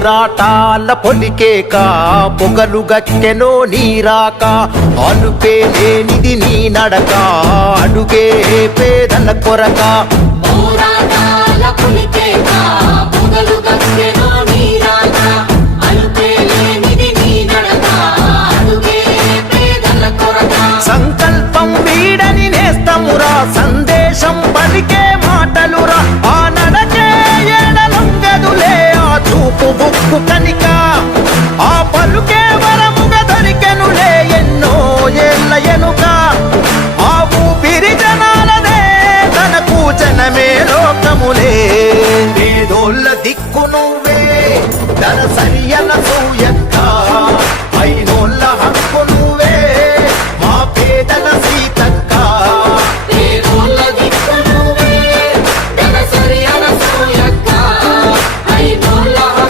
పోరాటాల పొలికేక పొగలు గక్కెనో నీరాక అలుపే లేనిది నీ నడక అడుగే పేదల కొరక పోరాటాల పొలికేక పొగలు గక్కెనో నీరాక అలుపే లేనిది నీ నడక అడుగే పేదల కొరక సంకల్పం వీడని నేస్తమురా సందేశం పలికే మాటలురా ఆ నడకే ఎడలొంగదులే ఆ చూపు బుక్కు కనిక ఆ పలుకే వరముగా దొరికెనులే ఎన్నో ఏళ్ళ ఎనుక ఆ ఊపిరి జనాలదే తనకు జనమే లోకములే పేదోళ్ళ దిక్కు నువ్వే ధన సరియన సూయక్క